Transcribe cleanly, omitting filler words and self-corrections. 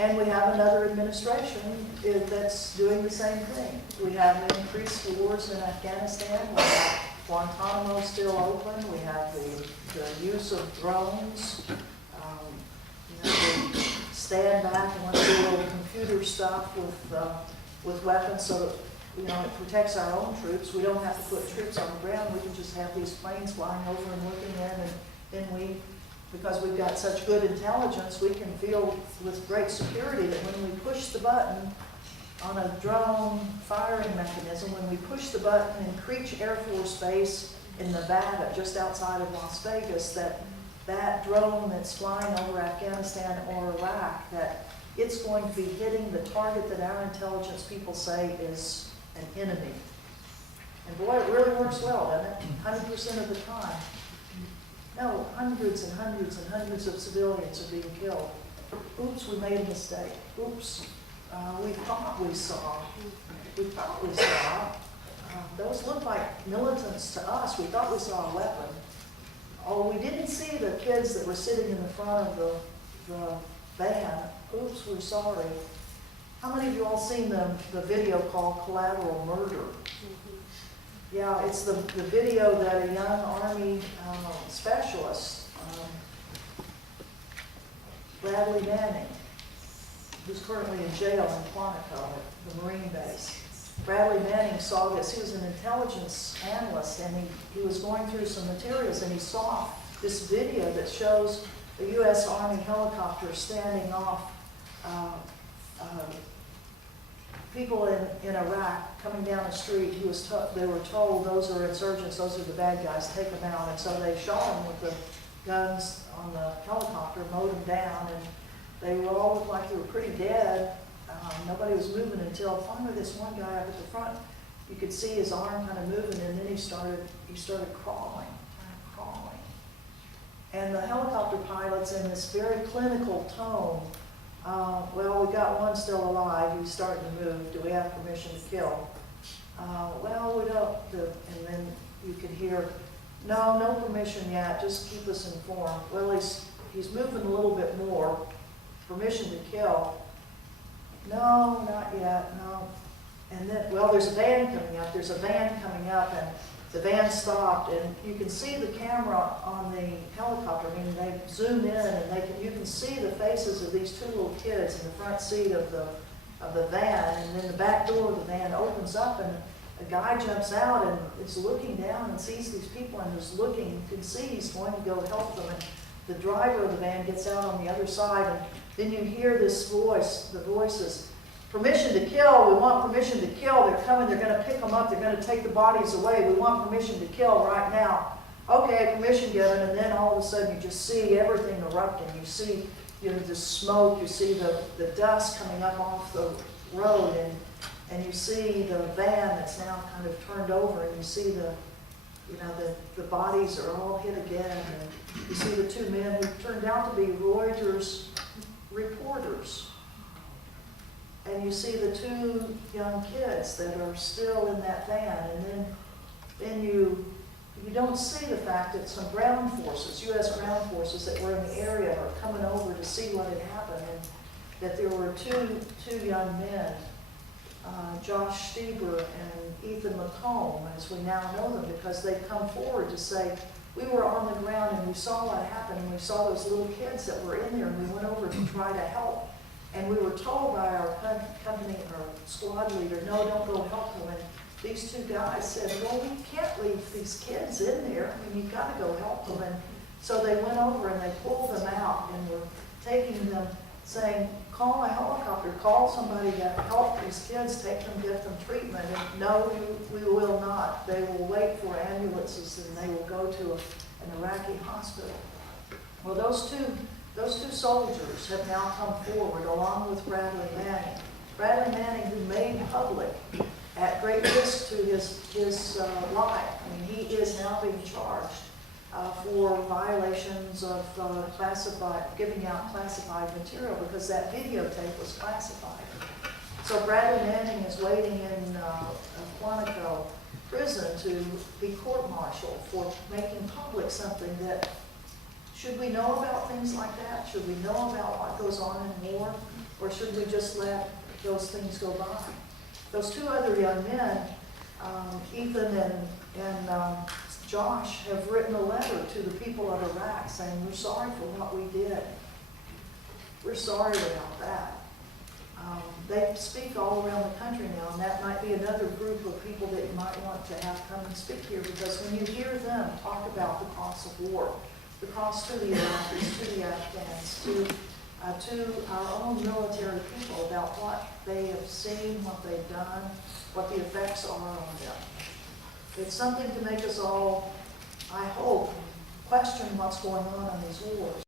And we have another administration that's doing the same thing. We have increased wars in Afghanistan. We have Guantanamo still open. We have the use of drones. We stand back and want to do a little computer stuff with weapons so that, it protects our own troops. We don't have to put troops on the ground. We can just have these planes flying over and looking in, and then because we've got such good intelligence, we can feel with great security that when we push the button on a drone firing mechanism, when we push the button in Creech Air Force Base in Nevada, just outside of Las Vegas, that drone that's flying over Afghanistan or Iraq, that it's going to be hitting the target that our intelligence people say is an enemy. And boy, it really works well, doesn't it? 100% of the time. No, hundreds and hundreds and hundreds of civilians are being killed. Oops, we made a mistake. Oops, we thought we saw. Those look like militants to us. We thought we saw a weapon. Oh, we didn't see the kids that were sitting in the front of the van. Oops, we're sorry. How many of you all seen the video called Collateral Murder? Yeah, it's the video that a young Army specialist, Bradley Manning, who's currently in jail in Quantico at the Marine base. Bradley Manning saw this. He was an intelligence analyst, and he was going through some materials, and he saw this video that shows a U.S. Army helicopter standing off people in Iraq coming down the street. They were told, those are insurgents, those are the bad guys, take them out. And so they shot them with the guns on the helicopter, mowed them down, and they were all looked like they were pretty dead. Nobody was moving until finally this one guy up at the front, you could see his arm kind of moving, and then he started crawling. And the helicopter pilot's in this very clinical tone. Well, we got one still alive. He's starting to move. Do we have permission to kill? Well, we don't. And then you could hear, no permission yet. Just keep us informed. Well, he's moving a little bit more. Permission to kill? No, not yet. No. And then, well, there's a van coming up. And the van stopped, and you can see the camera on the helicopter. I mean, they zoom in, and you can see the faces of these two little kids in the front seat of the van, and then the back door of the van opens up, and a guy jumps out and is looking down and sees these people and is looking. You can see he's going to go help them, and the driver of the van gets out on the other side, and then you hear this voice. The voice is, permission to kill, we want permission to kill. They're coming, they're going to pick them up, they're going to take the bodies away. We want permission to kill right now. Okay, permission given, and then all of a sudden you just see everything erupting. You see the smoke, you see the dust coming up off the road, and you see the van that's now kind of turned over, and you see the bodies are all hit again, and you see the two men who turned out to be Reuters reporters. And you see the two young kids that are still in that van, and then you don't see the fact that some ground forces, U.S. ground forces that were in the area are coming over to see what had happened, and that there were two young men, Josh Stieber and Ethan McComb, as we now know them, because they've come forward to say, we were on the ground and we saw what happened, and we saw those little kids that were in there, and we went over to try to help. And we were told by our company, our squad leader, no, don't go help them. And these two guys said, well, we can't leave these kids in there. I mean, you've got to go help them. And so they went over and they pulled them out and were taking them, saying, call a helicopter, call somebody to help these kids, take them, get them treatment. And no, we will not. They will wait for ambulances, and they will go to an Iraqi hospital. Well, those two soldiers have now come forward along with Bradley Manning. Bradley Manning, who made public at great risk to his life. I mean, he is now being charged for violations of giving out classified material, because that videotape was classified. So Bradley Manning is waiting in Quantico prison to be court-martialed for making public something that, should we know about things like that? Should we know about what goes on in war? Or should we just let those things go by? Those two other young men, Ethan and Josh, have written a letter to the people of Iraq saying, we're sorry for what we did. We're sorry about that. They speak all around the country now, and that might be another group of people that you might want to have come and speak here, because when you hear them talk about the cost of war, the cost to the Iraqis, to the Afghans, to our own military people, about what they have seen, what they've done, what the effects are on them. It's something to make us all, I hope, question what's going on in these wars.